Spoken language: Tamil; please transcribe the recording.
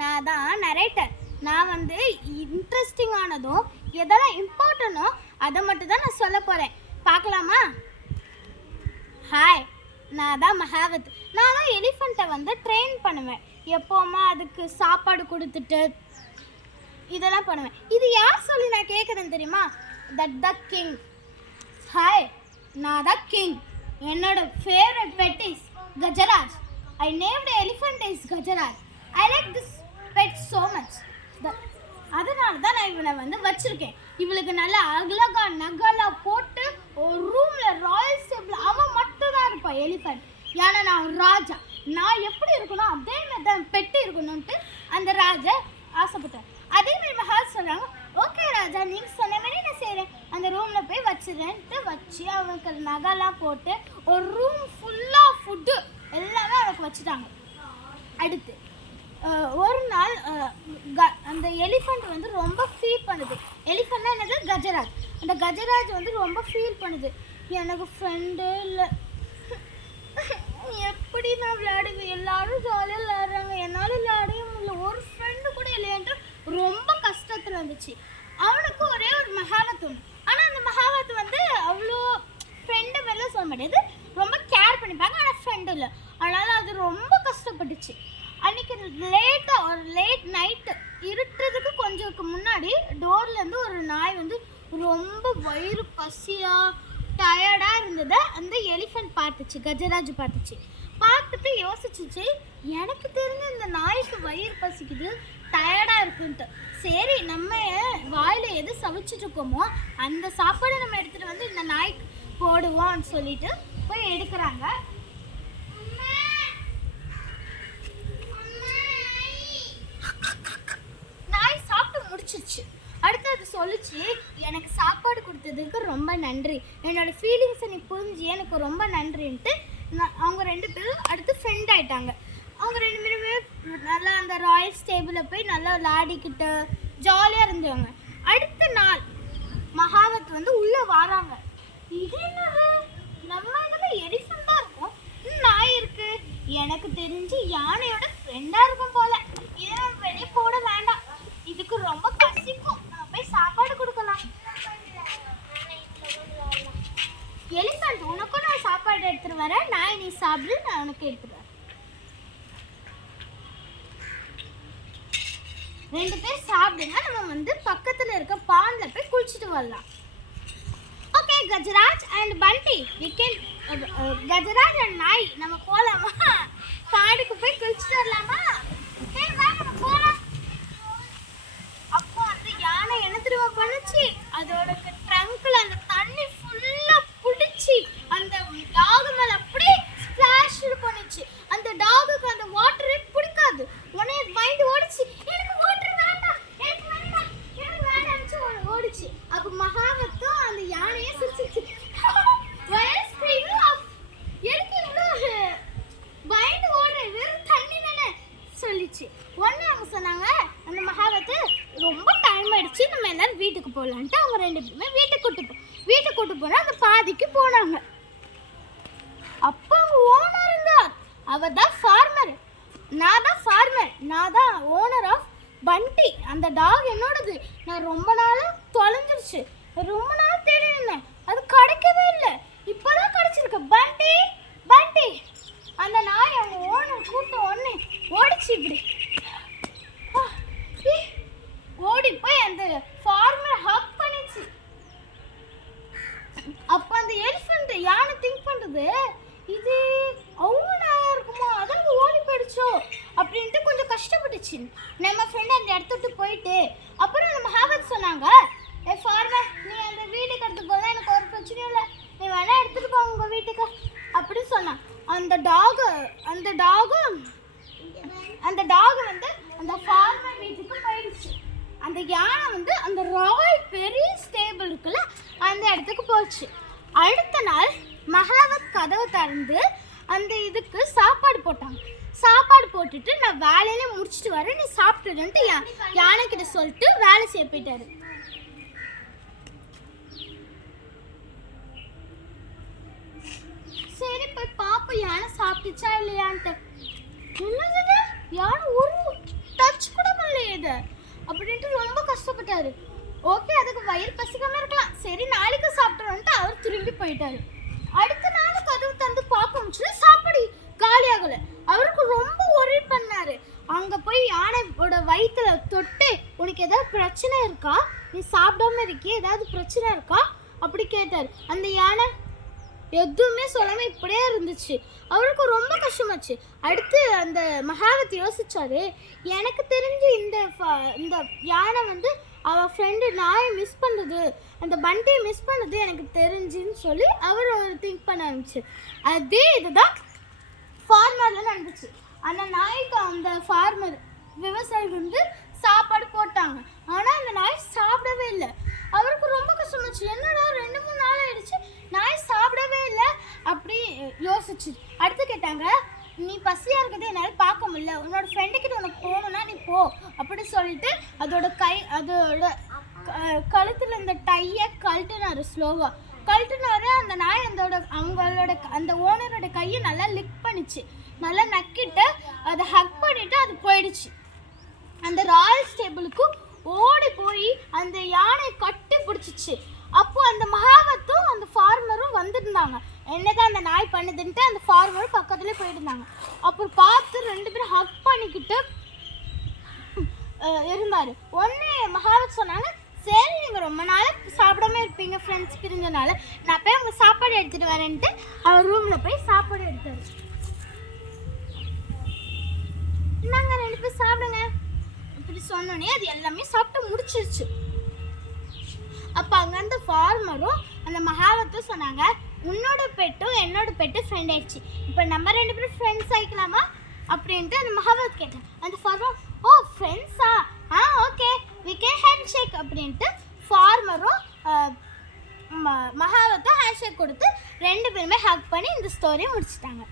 நான் தான் நரேட்டர். நான் வந்து இன்ட்ரெஸ்டிங்கானதும் எதெல்லாம் இம்பார்ட்டனோ அதை மட்டும் தான் நான் சொல்ல போகிறேன். பார்க்கலாமா? ஹாய், நான் தான் மகாவத். நான் தான் எலிஃபண்ட்டை வந்து ட்ரெயின் பண்ணுவேன். எப்போவுமா அதுக்கு சாப்பாடு கொடுத்துட்டு இதெல்லாம் பண்ணுவேன். இது யார் சொல்லி நான் கேட்குறேன்னு தெரியுமா? The king. ஹாய், நான் தான் கிங். என்னோட favourite pet is Gajraj. I named the elephant is Gajaraj. I like this pet so much. அதனால தான் நான் இவனை வந்து வச்சிருக்கேன். இவளுக்கு நல்ல அழகா நகலா போட்டு ஒரு ரூம்ல ராயல் ஸ்டேபிள் அவன் மட்டும் தான் இருப்பான் எலிஃபண்ட். ஏன்னா நான் ஒரு ராஜா, நான் எப்படி இருக்கணும் அதே மாதிரி தான் பெட்டு இருக்கணும்ட்டு அந்த ராஜா ஆசைப்பட்டேன். அதே மாதிரி மகாராஜ் சொல்கிறாங்க, ஓகே ராஜா, நீங்கள் சொன்ன மாதிரி நான் செய்கிறேன். அந்த ரூமில் போய் வச்சுருன்ட்டு வச்சு அவனுக்கு நகைலாம் போட்டு ஒரு ரூம் ஃபுல்லாக ஃபுட்டு எல்லாமே அவனுக்கு வச்சுட்டாங்க. அடுத்து ஒரு நாள் அந்த எலிஃபண்ட் வந்து ரொம்ப ஃபீல் பண்ணுது. எலிஃபண்ட்னா என்னது? கஜராஜ். அந்த கஜராஜ் வந்து ரொம்ப ஃபீல் பண்ணுது. எனக்கு ஃப்ரெண்டு இல்லை, எப்படி நான் விளையாடுவேன்? எல்லாரும் ஜாலியாக விளையாடுறாங்க, என்னால் விளையாடவே முடியல, ஒரு ஃப்ரெண்டு கூட இல்லையன்ட்டு ரொம்ப கஷ்டத்தில் இருந்துச்சு. அவனுக்கு ஒரே ஒரு மகாவத் ஒன்று. ஆனால் அந்த மகாவத் வந்து அவ்வளோ ஃப்ரெண்டு வெளில சொல்ல முடியாது, ரொம்ப கேர் பண்ணிப்பாங்க, ஆனால் ஃப்ரெண்டு இல்லை. அதனால் அது ரொம்ப கஷ்டப்பட்டுச்சு. அன்றைக்கி லேட் நைட்டு இருட்டுறதுக்கு கொஞ்சம் முன்னாடி டோர்லேருந்து ஒரு நாய் வந்து ரொம்ப வயிறு பசியாக டயர்டாக இருந்ததை அந்த எலிஃபண்ட் பார்த்துச்சு. கஜராஜ் பார்த்துட்டு யோசிச்சிச்சு, எனக்கு தெரிஞ்ச இந்த நாய்க்கு வயிறு பசிக்குது, டயர்டாக இருக்குன்ட்டு. சரி, நம்ம வாயில் எது சமைச்சிட்டு இருக்கோமோ அந்த சாப்பாடை நம்ம எடுத்துகிட்டு வந்து இந்த நாய்க்கு போடுவோம்னு சொல்லிட்டு போய் எடுக்கிறாங்க. நாய் சாப்பிட்டு முடிச்சிருச்சு. அடுத்து அது சொல்லிச்சு, எனக்கு சாப்பாடு கொடுத்ததுக்கு ரொம்ப நன்றி, என்னோடய ஃபீலிங்ஸை நீ புரிஞ்சு எனக்கு ரொம்ப நன்றின்ட்டு. அவங்க ரெண்டு பேரும் அடுத்து ஃப்ரெண்ட் ஆகிட்டாங்க. அவங்க ரெண்டு பேருமே நல்லா அந்த ராயல் ஸ்டேபிளில் போய் நல்லா விளையாடிக்கிட்டு ஜாலியாக இருந்தவங்க. அடுத்த நாள் மகாவத் வந்து உள்ளே வராங்க. இது என்னது, நம்ம இதில் எலிஃபண்ட் தான் இருக்கும், நாய் இருக்கு, எனக்கு தெரிஞ்சு யானையோட ஃப்ரெண்டாக இருக்கும் போல, இதை நம்ம வெளியே போட வேண்டாம், இதுக்கு ரொம்ப பசிக்கும், நம்ம போய் சாப்பாடு கொடுக்கலாம். எலிஃபண்ட், உனக்கும் நான் சாப்பாடு எடுத்துகிட்டு வரேன், நாய் நீ சாப்பிடு, நான் உனக்கு எடுத்துட்டு வரேன். ரெண்டு பேர் சாப்பிடுங்க, நம்ம வந்து பக்கத்தில் இருக்க பாண்டில் போய் குளிச்சுட்டு வரலாம். ஓகே கஜராஜ் அண்ட் பண்டி, வி கேன் கஜராஜ் அண்ட் நாய் நம்ம போகலாமா? பாண்டுக்கு போய் குளிச்சுட்டு வரலாமா? சரி வா, நம்ம போகலாம். அப்போ அந்த யானை என்ன திரும்ப பண்ணுச்சு, அதோட ட்ரங்க்ல அந்த தண்ணி ஃபுல்லா பிடிச்சி அந்த டாக் மேல அப்படியே ஸ்பிளாஷ் பண்ணுச்சு. அந்த டாகுக்கு அந்த வாட்டரே பிடிக்காது. உடனே மைண்ட் ஓடிச்சு, எனக்கு வாட்டர் வேண்டாம், எனக்கு வேண்டாம், எனக்கு வேண்டாம்னு ஓடிச்சு. அப்போ மகாவத்தும் அந்த யானையே சிரிச்சிச்சு. எனக்கு இவ்வளோ மைண்ட் ஓடுற, வெறும் தண்ணி தானே சொல்லிச்சு. உடனே அவங்க சொன்னாங்க, அந்த மகாவத்து ரொம்ப டைம் ஆயிடுச்சு, நம்ம எல்லாரும் வீட்டுக்கு போகலான்ட்டு அவங்க ரெண்டு பேருமே வீட்டுக்கு கூட்டு போனால் அந்த பாதிக்கு போனாங்க. அப்போ அவங்க ஓனர் இருந்தார், அவர் தான் ஃபார்மர், நான் தான் ஓனர் ஆஃப் பண்டி. அந்த டாக் என்னோடது. நான் ரொம்ப நாளாக தொலைஞ்சிருச்சு, ரொம்ப நாள் தேடினேன், அது கிடைக்கவே இல்லை, இப்போதான் கிடைச்சிருக்கு. பண்டி அந்த நாய் அவங்க ஓனர் கூட்ட உடனே ஓடிச்சு. இப்படி ஓடி போய் அந்த ஃபார்மர் ஹக் பண்ணிச்சு. அப்போ அந்த எலிஃபண்ட் யானை திங்க் பண்ணுறது, இது அவங்க நாயா இருக்குமோ, அதான் ஓடி போயிடுச்சோ அப்படின்ட்டு கொஞ்சம் கஷ்டப்பட்டுச்சு. நம்ம ஃப்ரெண்டு அந்த இடத்த விட்டு போயிட்டு அப்புறம் நம்ம ஹாவத் சொன்னாங்க, ஃபார்மர் நீ அந்த வீட்டுக்கு எடுத்து போகலாம், எனக்கு ஒரு பிரச்சனையும் இல்லை, நீ வேணா எடுத்துகிட்டு போ உங்கள் வீட்டுக்கு அப்படின்னு சொன்னான். அந்த டாகு வந்து அந்த ஃபார்மர் வீட்டுக்கு போயிடுச்சு. அந்த யானை வந்து அந்த ராயல் பெரிய ஸ்டேபிள் இருக்குல்ல அந்த இடத்துக்கு போச்சு. அடுத்த நாள் மகாவத் கதவை திறந்து அந்த இதுக்கு சாப்பாடு போட்டாங்க. சாப்பாடு போட்டுட்டு நான் வேலையில முடிச்சுட்டு வரேன், நீ சாப்பிட்டுடுன்ட்டு யானை கிட்ட சொல்லிட்டு வேலை செய்ய போயிட்டாரு. சரி போய் பாப்போம் யானை சாப்பிட்டுச்சா இல்லையான்ட்டு. என்னது யானை ஒரு டச் சாப்பிட்டாரு. ஓகே, அதுக்கு வயிறு பசிக்காம இருக்கலாம், சரி நாளைக்கு சாப்பிட்றோன்ட்டு அவர் திரும்பி போயிட்டாரு. அடுத்த நாள் கதவு தந்து பார்ப்போம் சொல்லி சாப்பாடு காலியாகலை. அவருக்கு ரொம்ப ஒரே பண்ணாரு. அங்கே போய் யானையோட வயிற்றுல தொட்டு, உனக்கு ஏதாவது பிரச்சனை இருக்கா, நீ சாப்பிடாம இருக்கிய, ஏதாவது பிரச்சனை இருக்கா அப்படி கேட்டார். அந்த யானை எதுவுமே சொல்லாமல் இப்படியே இருந்துச்சு. அவருக்கு ரொம்ப கஷ்டமாச்சு. அடுத்து அந்த மகாவத் யோசிச்சாரு, எனக்கு தெரிஞ்சு இந்த யானை அவள் ஃப்ரெண்டு நாயை மிஸ் பண்ணுது, அந்த பண்டியை மிஸ் பண்ணுது எனக்கு தெரிஞ்சுன்னு சொல்லி அவர் ஒரு திங்க் பண்ண ஆரம்பிச்சு. அதே இதுதான் ஃபார்மரில் நடந்துச்சு. அந்த நாய்க்கு அந்த ஃபார்மர் விவசாயி சாப்பாடு போட்டாங்க. ஆனால் அந்த நாய் சாப்பிடவே இல்லை. அவருக்கு ரொம்ப கஷ்டமாச்சு. என்னடா 2-3 நாள் ஆயிடுச்சு, நாய் சாப்பிடவே இல்லை அப்படி யோசிச்சு. அடுத்து கேட்டாங்க, நீ பசியாக இருக்கிறது என்னால் பார்க்க முடியல, உன்னோட ஃப்ரெண்டுக்கிட்ட உனக்கு போகணுன்னா நீ போ அப்படி சொல்லிட்டு அதோட கழுத்தில் இந்த டையை கழட்டினாரு. ஸ்லோவாக கழட்டினாரு. அந்த நாய் அவங்களோட அந்த ஓனரோட கையை நல்லா லிக் பண்ணிச்சு. நல்லா நக்கிட்டு அதை ஹக் பண்ணிட்டு அது போயிடுச்சு. அந்த ராயல் ஸ்டேபிளுக்கு ஓடி போய் அந்த யானை கட்டி பிடிச்சிச்சு. அப்போ அந்த மகாவத்தும் அந்த ஃபார்மரும் வந்துருந்தாங்க. என்னதான் அந்த நாய் பண்ணுதுன்ட்டு அந்த ஃபார்மரும் பக்கத்துலேயே போயிருந்தாங்க. அப்புறம் பார்த்து 2 பேரும் ஹக் பண்ணிக்கிட்டு இருந்தார். உடனே மகாவத் சொன்னாங்க, சரி நீங்கள் ரொம்ப நாள் சாப்பிடாம இருப்பீங்க ஃப்ரெண்ட்ஸ் பிரிஞ்சனால, நான் போய் அவங்க சாப்பாடு எடுத்துகிட்டு வரேன்ட்டு அவர் ரூமில் போய் சாப்பாடு எடுத்தார். நாங்கள் 2 பேர் சாப்பிடுங்க இப்படி சொன்னோன்னே அது எல்லாமே சாப்பிட்டு முடிச்சிருச்சு. அப்போ அங்கே அந்த ஃபார்மரும் அந்த மகாவத்தும் சொன்னாங்க, உன்னோட பெட்டும் என்னோட பெட்டும் ஃப்ரெண்ட் ஆயிடுச்சு, இப்போ நம்ம 2 பேரும் ஃப்ரெண்ட்ஸ் ஆகிக்கலாமா அப்படின்ட்டு அந்த மகாவத் கேட்டேன். அந்த ஃபார்மர், ஓ ஃப்ரெண்ட்ஸா, okay we can hand shake அப்படின்ட்டு ஃபார்மரும் மகாவத்தும் ஹேண்ட் ஷேக் கொடுத்து 2 பேருமே ஹக் பண்ணி இந்த ஸ்டோரியை முடிச்சிட்டாங்க.